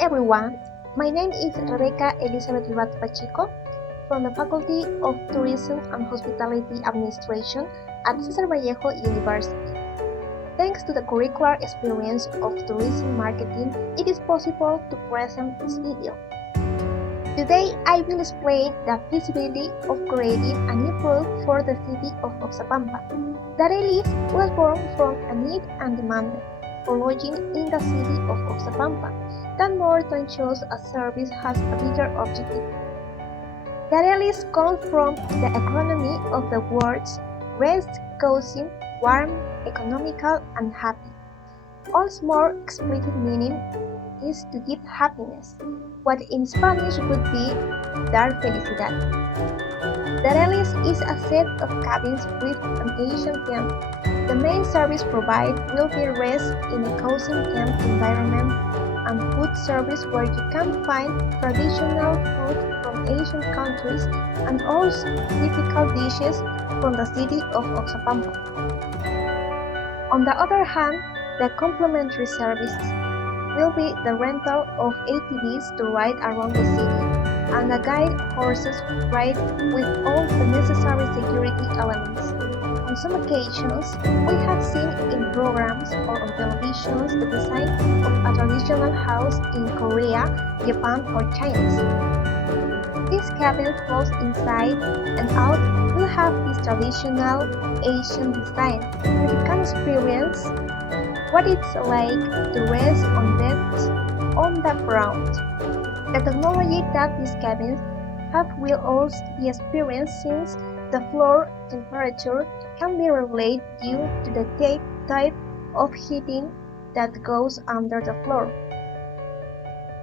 everyone, my name is Rebecca Elizabeth Ribat Pacheco from the Faculty of Tourism and Hospitality Administration at Cesar Vallejo University. Thanks to the curricular experience of tourism marketing, it is possible to present this video. Today, I will explain the feasibility of creating a new product for the city of Oxapampa. DARELIZ was born from a need and demand for lodging in the city of Oxapampa that more than just a service has a bigger objective. DARELIZ comes from the economy of the words rest, cozy, warm, economical, and happy. All's more explicit meaning is to give happiness, what in Spanish would be dar felicidad. DARELIZ is a set of cabins with an Asian theme. The main service provided will be rest in a cozy camp environment and food service where you can find traditional food from Asian countries and also typical dishes from the city of Oxapampa. On the other hand, the complementary services will be the rental of ATVs to ride around the city and a guide horses ride with all the necessary security elements. On some occasions, we have seen in programs or on televisions the design of a traditional house in Korea, Japan, or China. This cabin falls inside and out will have this traditional Asian design, and you can experience what it's like to rest on beds on the ground. The technology that these cabins have will also be experienced since the floor temperature can be regulated due to the type of heating that goes under the floor.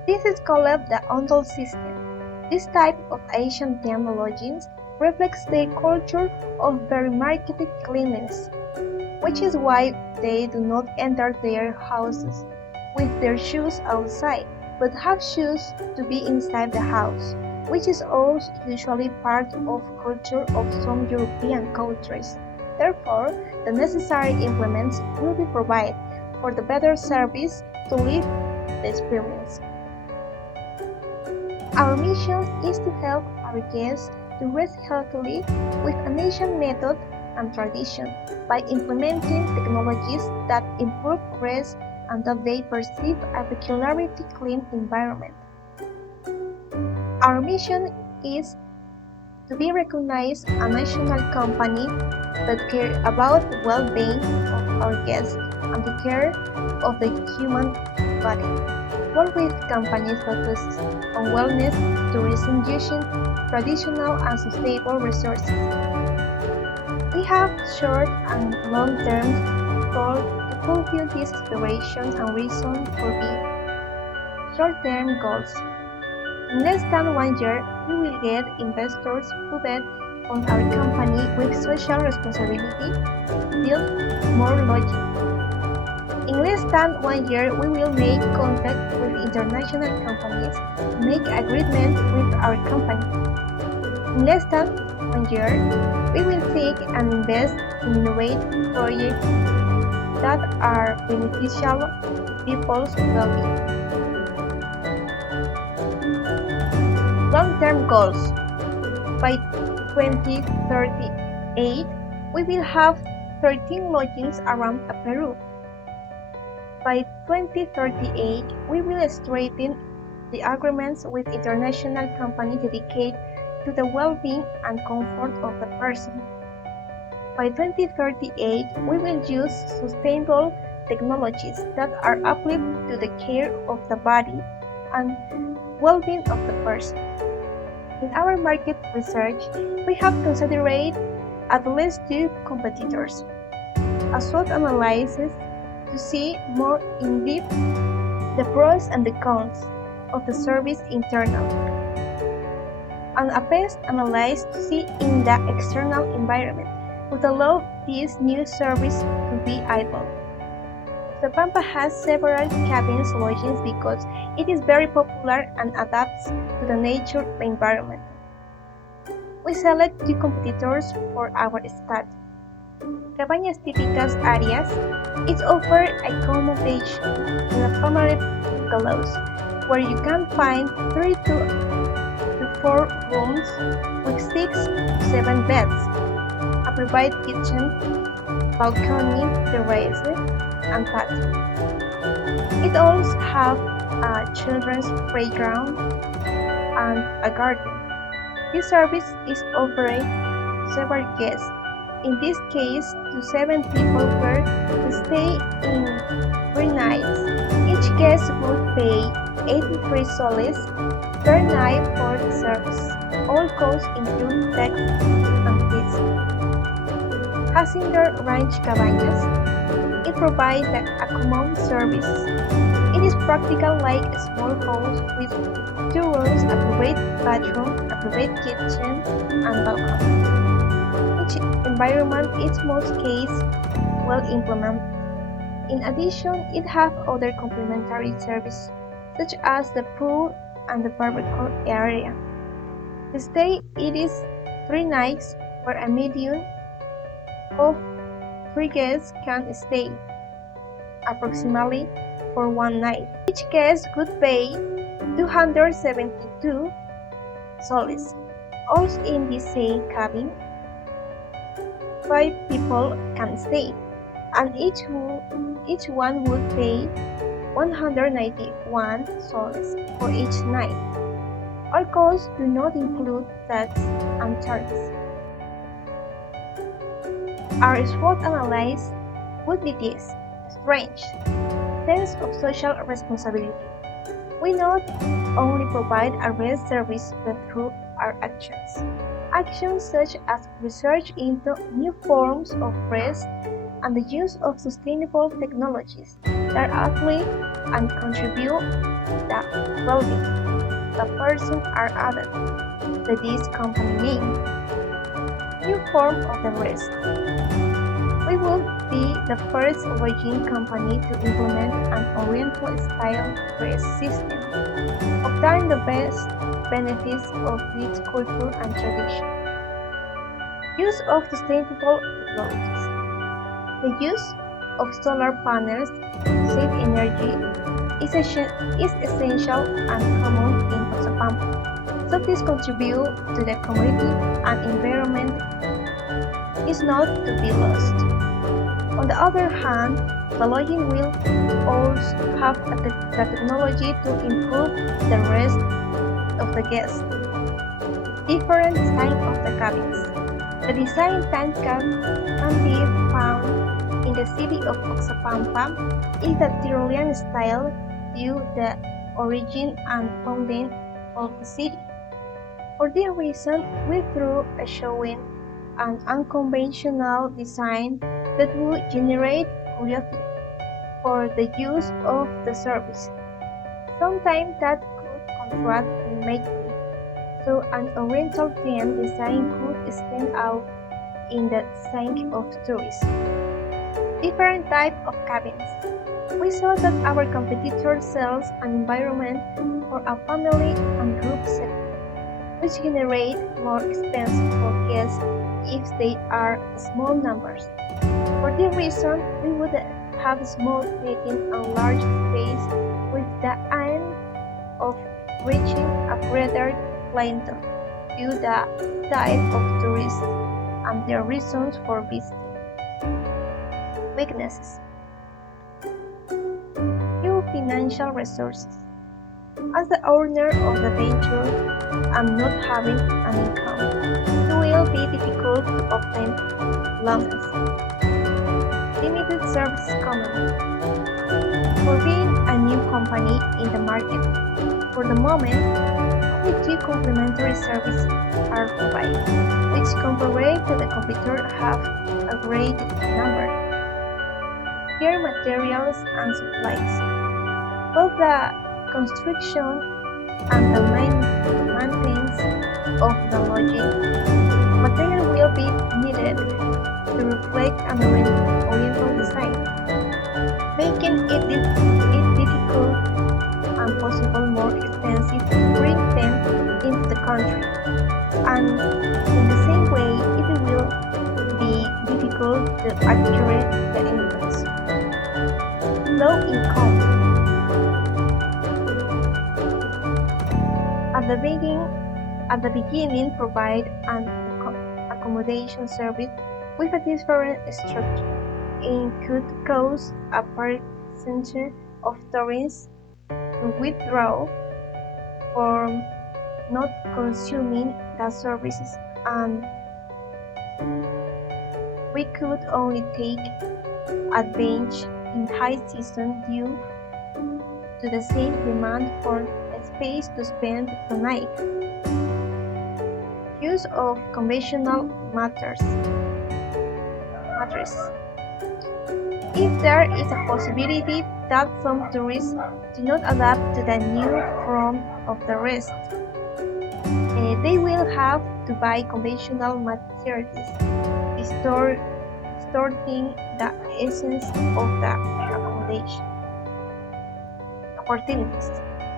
This is called the ondol system. This type of Asian theme lodgings reflects their culture of very marked cleanliness, which is why they do not enter their houses with their shoes outside, but have shoes to be inside the house, which is also usually part of culture of some European countries. Therefore, the necessary implements will be provided for the better service to live the experience. Our mission is to help our guests to rest healthily with an Asian method and tradition by implementing technologies that improve rest and that they perceive a peculiarly clean environment. Our mission is to be recognized a national company that cares about the well-being of our guests and the care of the human body. Work with companies focused on wellness, tourism using traditional and sustainable resources. We have short and long term goals to fulfill these aspirations and reasons for being. Short-term goals. In less than 1 year, we will get investors who bet on our company with social responsibility, build more lodging. In less than 1 year, we will make contact with international companies, make agreement with our company. In less than 1 year, we will think and invest in innovative projects that are beneficial to people's well-being. Long-term goals. By 2038, we will have 13 lodgings around Peru. By 2038, we will strengthen the agreements with international companies dedicated to the well-being and comfort of the person. By 2038, we will use sustainable technologies that are uplift to the care of the body and well-being of the person. In our market research, we have considered at least 2 competitors, a SWOT analysis to see more in depth the pros and the cons of the service internally, and a pest analysis to see in the external environment would allow this new service to be able. Oxapampa has several cabins lodgings because it is very popular and adapts to the nature of the environment. We select 2 competitors for our study. Cabañas Típicas Áreas, it offers accommodation in a permanent bungalows where you can find 3 to 4 rooms with 6 to 7 beds, a private kitchen, balcony, terrace, and patio. It also has a children's playground and a garden. This service is offered to several guests. In this case, to 7 people per stay in 3 nights. Each guest would pay 83 soles per night for the service. All costs include tax and fees. Hacienda Ranch Cabañas. It provides a common service. It is practical like a small house with 2 rooms, a private bathroom, a private kitchen, and balcony. Each environment is in most cases well implemented. In addition, it has other complementary services such as the pool and the barbecue area. The stay it is 3 nights where a median of 3 guests can stay, approximately for 1 night. Each guest would pay 272 soles. Also in the same cabin, 5 people can stay, and each one would pay 191 soles for each night. All costs do not include tax and charges. Our SWOT analysis would be this: strange, sense of social responsibility. We not only provide a rest service but through our actions. Actions such as research into new forms of rest and the use of sustainable technologies that uplift and contribute to the well-being the person or other that this company means. New form of the rest. We will be the first lodging company to implement an Oriental-style rest system, obtain the best benefits of its culture and tradition. Use of sustainable technologies. The use of solar panels to save energy is essential and common in Oxapampa, so this contribute to the community and environment is not to be lost. On the other hand, the lodging will also have the technology to improve the rest of the guests. Different design of the cabins. The design can be found in the city of Oxapampa is the Tyrolean style due the origin and founding of the city. For this reason, we threw a showing an unconventional design that would generate curiosity for the use of the service. Sometimes that could contrast with making, so an Oriental theme design could stand out in the sight of tourists. Different types of cabins. We saw that our competitor sells an environment for a family and group setting, which generate more expense for guests if they are small numbers. For this reason, we would have small seating and large space with the aim of reaching a broader clientele due to the type of tourists and their reasons for visiting. Weaknesses. Few financial resources. As the owner of the venture and not having an income, it will be difficult to obtain loans. Limited service commonly. For being a new company in the market, for the moment, only 2 complementary services are provided, which compared to the competitor have a great number. Here materials and supplies. Both the construction and the maintenance of the lodging material will be needed to reflect an Oriental design, making it difficult and possible more expensive to bring them into the country, and in the same way it will be difficult to accurate the inputs. Low income. At the beginning, provide an accommodation service with a different structure. It could cause a percentage of tourists to withdraw from not consuming the services, and we could only take advantage in high season due to the same demand for space to spend the night. Use of conventional matters. If there is a possibility that some tourists do not adapt to the new form of the rest, they will have to buy conventional materials, distorting the essence of the accommodation. Opportunities.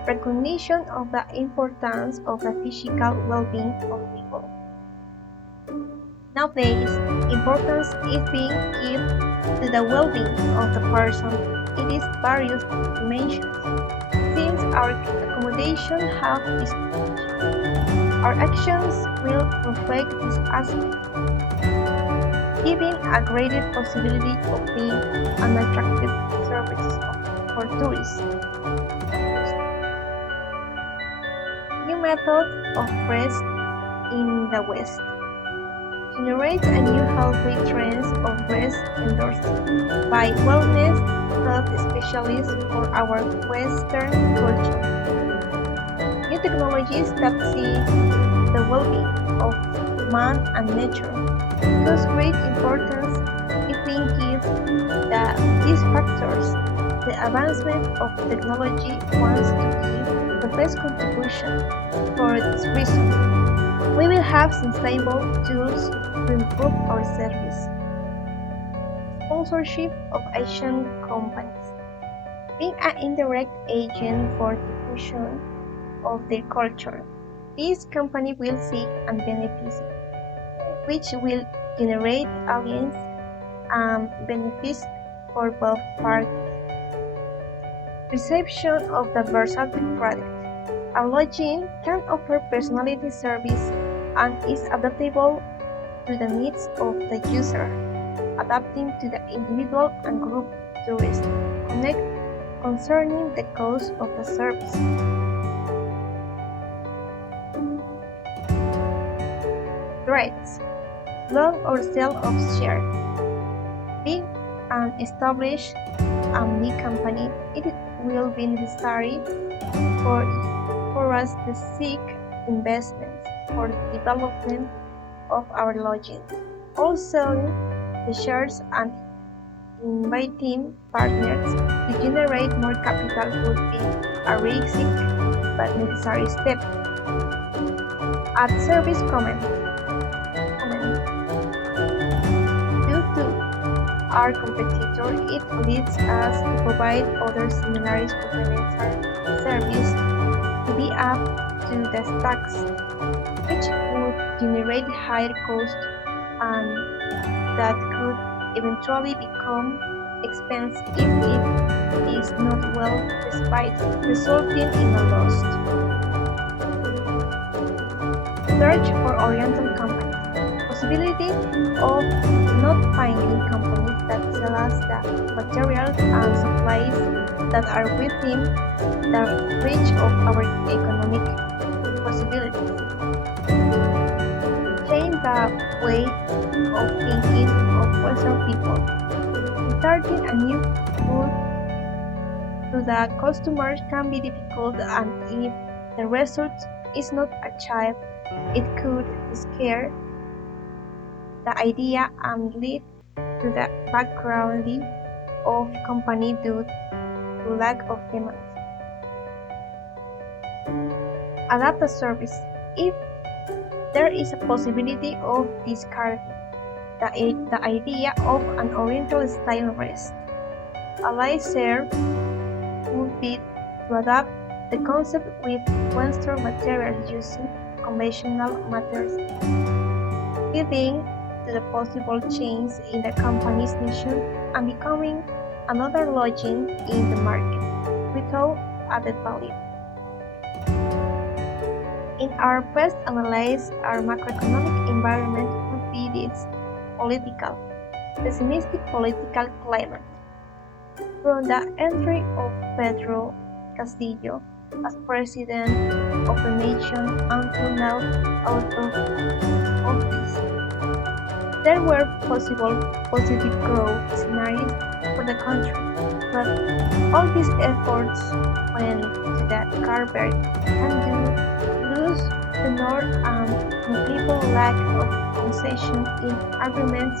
Recognition of the importance of the physical well-being of people. Nowadays, importance is being given to the well-being of the person in its various dimensions. Since our accommodation have this dimension, our actions will reflect this aspect, giving a greater possibility of being an attractive service for tourists. New methods of rest in the West. Generates a new healthy trends of rest endorsed by wellness health specialists for our Western culture. New technologies that see the well-being of man and nature, whose great importance is being given these factors. The advancement of technology wants to give the best contribution. For this reason, we will have sustainable tools to improve our service. Sponsorship of Asian companies. Being an indirect agent for diffusion of their culture, this company will seek and benefit, which will generate audience and benefits for both parties. Reception of the versatile product. A lodging can offer personality service and is adaptable to the needs of the user, adapting to the individual and group tourists. Connect concerning the cost of the service. Threats. Launch or sale of shares. Big and established a new company, it will be necessary for us to seek investments for the development of our lodging. Also, the shares and inviting partners to generate more capital would be a risky but necessary step. At service comment. Due to our competitor, it leads us to provide other similar complementary services to be up to the stacks, which would generate higher costs and that could eventually become expensive if it is not well despite resulting in a loss. Search for oriental companies. Possibility of not finding companies that sell us the materials and supplies that are within the reach of our economic possibilities. Change the way of thinking of Western people. Starting a new food to the customers can be difficult, and if the result is not achieved, it could scare the idea and lead to the bankruptcy of company due to lack of demand. Adapt a service. If there is a possibility of discarding the idea of an oriental style rest, a light serve would be to adapt the concept with Western materials using conventional methods, leading to the possible change in the company's mission and becoming another lodging in the market without added value. In our best analysis, our macroeconomic environment would be its pessimistic political climate. From the entry of Pedro Castillo as president of the nation until now out of office, there were possible positive growth scenarios for the country, but all these efforts went to the garbage and lose tenor and completely lack of concession in agreements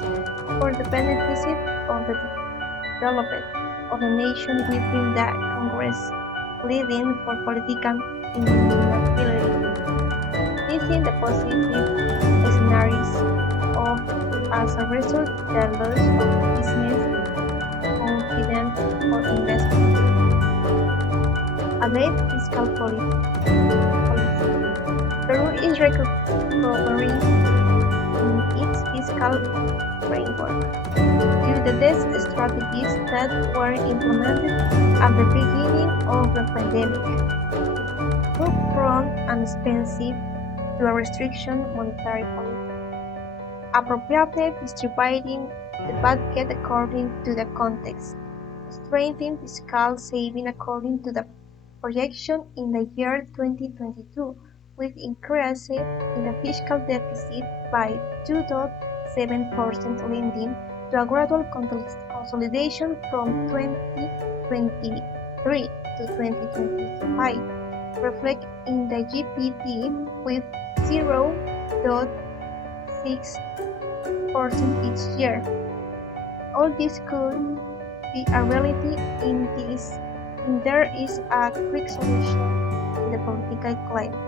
for the benefit of the development of the nation within the Congress, leading for political instability. Missing the positive scenarios of, as a result, the loss of business confidence or investment. A bad fiscal policy. Peru is recovering in its fiscal framework due to these strategies that were implemented at the beginning of the pandemic. Move from an expensive to a restriction monetary policy, appropriately distributing the budget according to the context, strengthening fiscal saving according to the projection in the year 2022, with increase in the fiscal deficit by 2.7%, leading to a gradual consolidation from 2023 to 2025, reflect in the GDP with 0.6% each year. All this could be a reality in there is a quick solution in the political climate.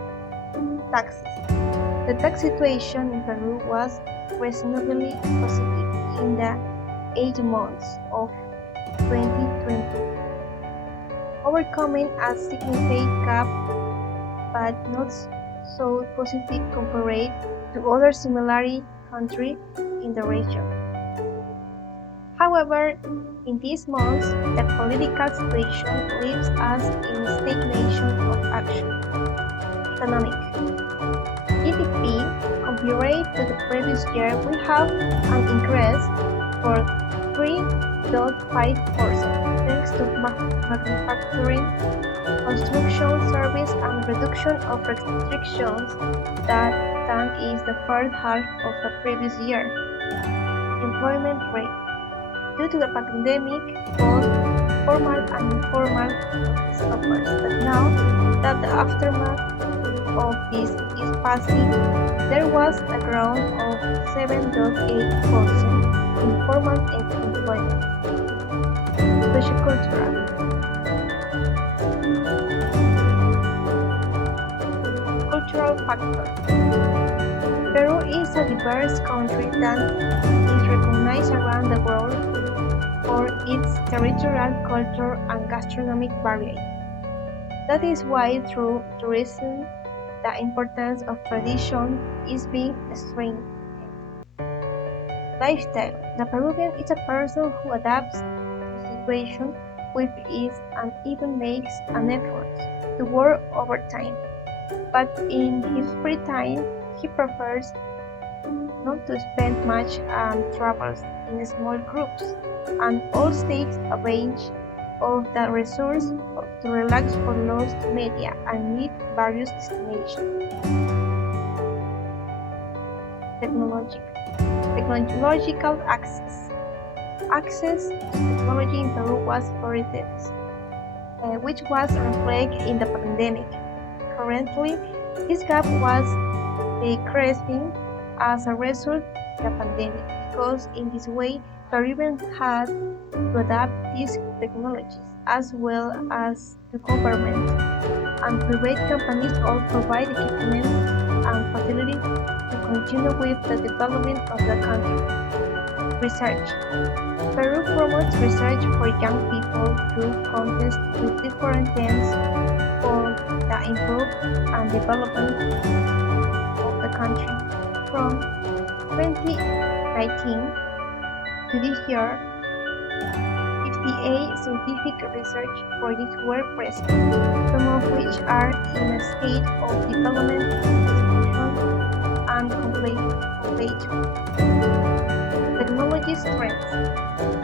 Taxes. The tax situation in Peru was reasonably positive in the 8 months of 2020, overcoming a significant gap but not so positive compared to other similar countries in the region. However, in these months, the political situation leaves us in stagnation of action. Economic. GDP, compared to the previous year, will have an increase for 3.5%, thanks to manufacturing, construction, service, and reduction of restrictions that is the first half of the previous year. Employment rate. Due to the pandemic, both formal and informal suffers, but now that the aftermath of this is passing, there was a growth of 7.8% in formal employment. Sociocultural. Cultural factor. Peru is a diverse country that is recognized around the world for its territorial culture and gastronomic variety. That is why through tourism, the importance of tradition is being strengthened. Lifestyle. The Peruvian is a person who adapts to the situation with ease and even makes an effort to work overtime. But in his free time, he prefers not to spend much and travels in small groups, and also takes advantage of the resource to relax for lost media and meet various destinations. Technological access. Access to technology in Peru was very dense, which was reflected in the pandemic. Currently, this gap was decreasing as a result of the pandemic, because in this way, Peruvians had to adapt these technologies, as well as the government and private companies all provide equipment and facilities to continue with the development of the country. Research. Peru promotes research for young people through contests with different themes for the improvement and development of the country. From 2019 to this year, 58 scientific research projects were present, some of which are in a state of development, execution, and completion. Technology strengths.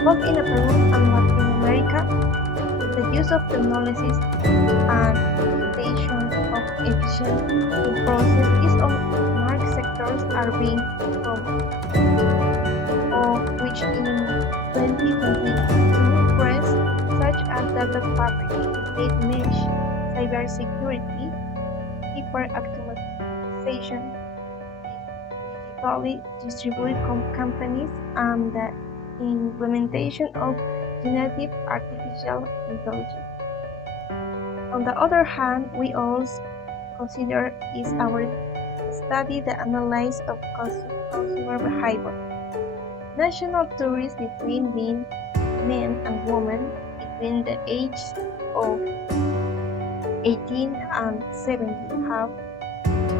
Both in Peru and Latin America, the use of technologies and implementation of efficient process is on market sectors are being promoted, of which in 2022 press such as data fabric, data mesh, cybersecurity, hyper-automation, digitally distributed companies, and the implementation of generative artificial intelligence. On the other hand, we also consider is our study the analysis of consumer behavior. National tourists between men and women between the age of 18 and 70 have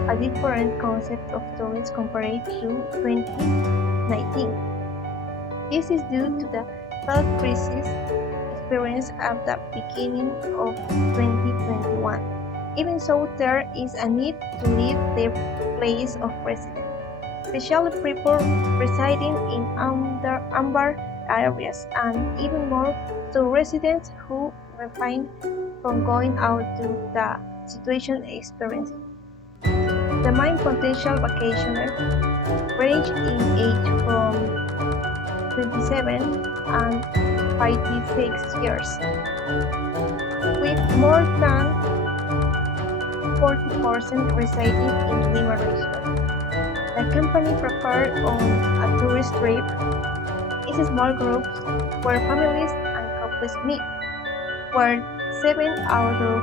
a different concept of tourism compared to 2019. This is due to the health crisis experienced at the beginning of 2021. Even so, there is a need to leave their place of residence, especially people residing in amber areas, and even more so residents who refrain from going out to the situation experienced. The main potential vacationers range in age from 27 and 56 years, with more than 40% residing in Lima region. The company prepared on a tourist trip is small groups where families and couples meet, where 7 out of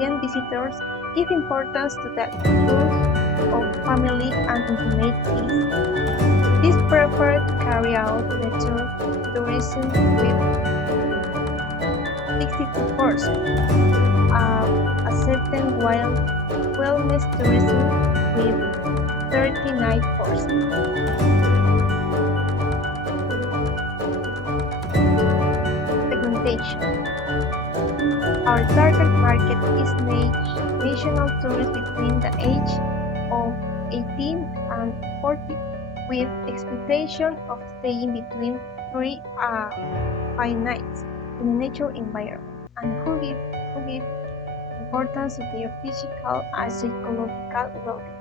10 visitors give importance to the rules of family and intimacies. This prefer to carry out leisure tourism with 62%, a certain while wellness tourism with 39%. Segmentation. Our target market is national tourists between the age of 18 and 40, with expectation of staying between 3 and 5 nights in a nature environment, and who give importance to their physical and psychological well-being.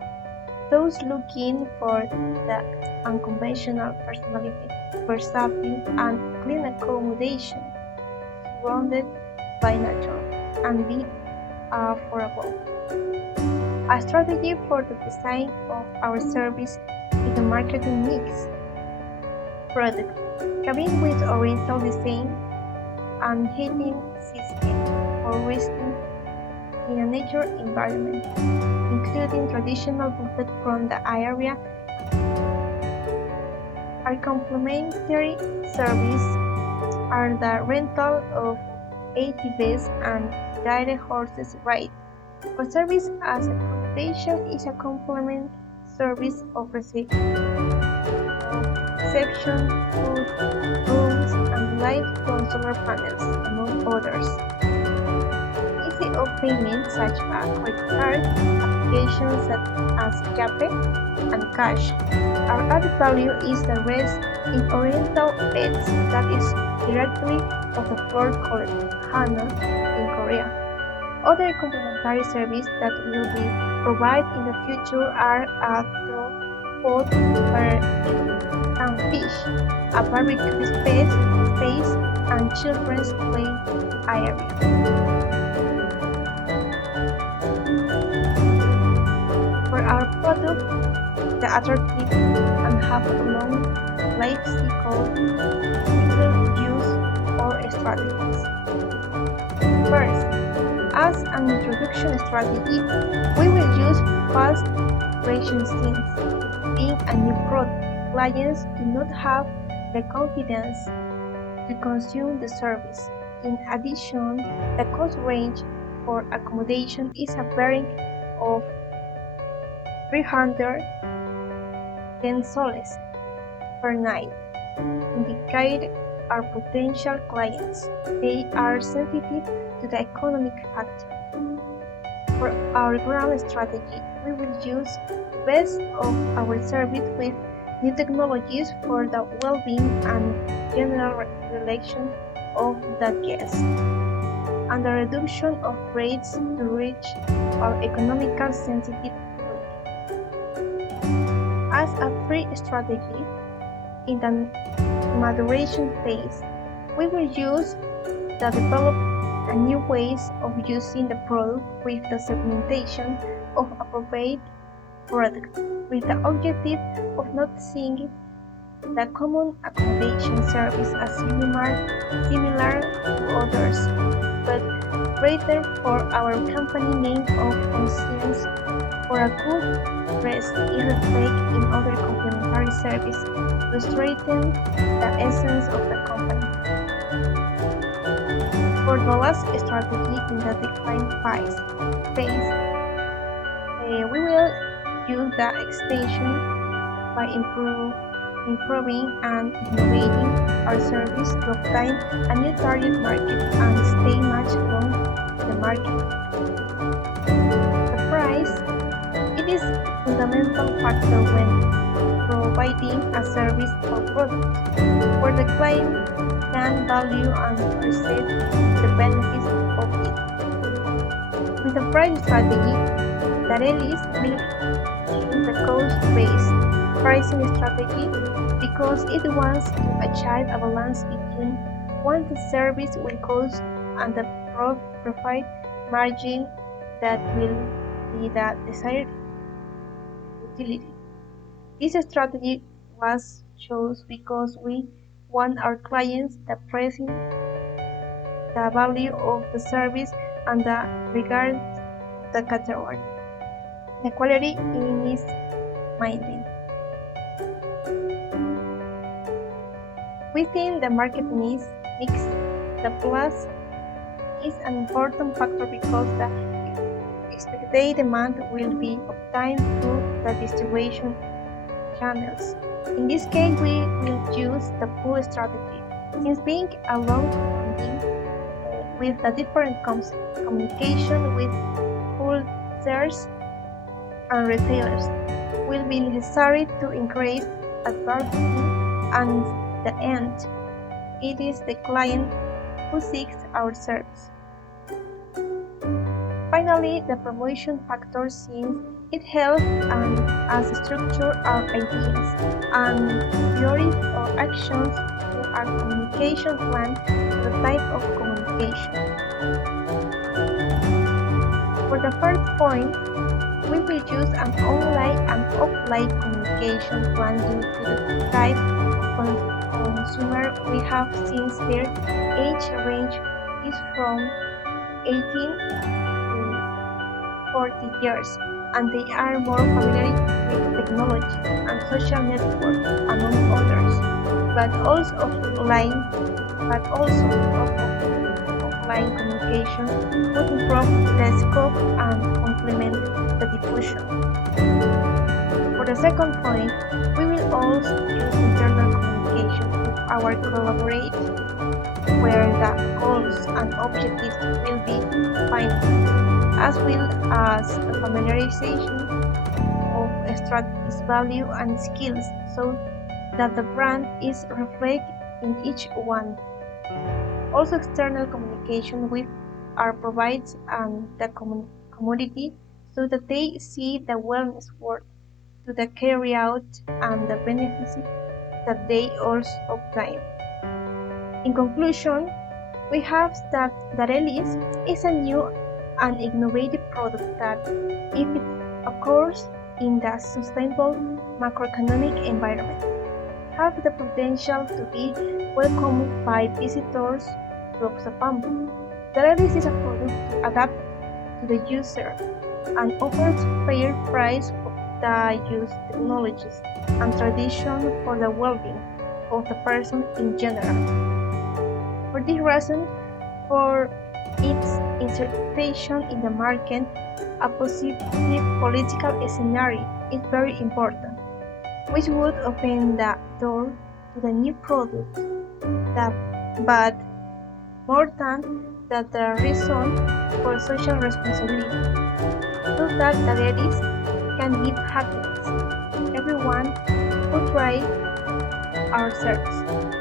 Those looking for the unconventional personality, versatile and clean accommodation, surrounded by nature, and be affordable. A strategy for the design of our service is the marketing mix. Product: cabin with oriental design and heating system for resting in a nature environment, including traditional buffet from the area. Our complementary service are the rental of ATVs and direct horses ride. For service as accommodation is a complement service of reception, food, rooms, and light from solar panels, among others. Easy of payment such as credit card, applications such as Yape, and cash. Our added value is the rest in oriental beds that is directly of the floor called Hana in Korea. Other complementary services that will be provided in the future are a food and fish, a barbecue space, and children's play area. For our product, the attractive and have a long life cycle, we will use four strategies. First, as an introduction strategy, we will use fast creation scenes. Being a new product, clients do not have the confidence to consume the service. In addition, the cost range for accommodation is a varying of 310 soles per night, indicated our potential clients. They are sensitive to the economic factor. For our brand strategy, we will use the best of our service with new technologies for the well-being and general relation of the guest, and the reduction of rates to reach our economically sensitive group. As a free strategy, in the maturation phase, we will use the develop new ways of using the product with the segmentation of appropriate product, with the objective of not seeing the common accommodation service as similar to others, but rather for our company name of conscience for a good rest it reflects in other complementary service to strengthen the essence of the company. For the last strategy in the decline phase, we will use the extension by improving and innovating our service to obtain a new target market and stay much along the market. The price, it is a fundamental factor when providing a service or product, where the client can value and perceive the benefits of it. With a price strategy, DARELIZ will use the cost-based pricing strategy because it wants to achieve a balance between what the service will cost and the profit margin that will be the desired utility. This strategy was chosen because we want our clients to perceive the value of the service and the regard of the category. The quality is maintained. Within the market mix, the plus is an important factor because the expected demand will be obtained through the distribution channels. In this case, we will use the pull strategy, since being a long-standing with the different communication with wholesalers and retailers will be necessary to increase advertising, and the end, it is the client who seeks our service. Finally, the promotion factor, since it helps us structure our ideas and theories or actions to our communication plan, the type of communication. For the first point, we will use an online and offline communication plan due to the type of consumer we have, since their age range is from 18 to 40 years, and they are more familiar with technology and social networks, among others, but also offline communication would improve the scope and complement the diffusion. For the second point, we will also use internal communication with our collaborators, where the goals and objectives will be defined, as well as the familiarization of strategies, value, and skills, so that the brand is reflected in each one. Also, external communication with our providers and the community, so that they see the wellness work to the carry out and the benefits that they also obtain. In conclusion, we have that DARELIZ is a new and innovative product that, if it occurs in the sustainable macroeconomic environment, have the potential to be welcomed by visitors to Oxapampa. DARELIZ is a product to adapt to the user and offers fair price for the use technologies and tradition for the well-being of the person in general. For this reason, for its insertion in the market, a positive political scenario is very important, which would open the door to the new product that, but more than that the reason for social responsibility. Prove that DARELIZ can give happiness. Everyone who tries ourselves.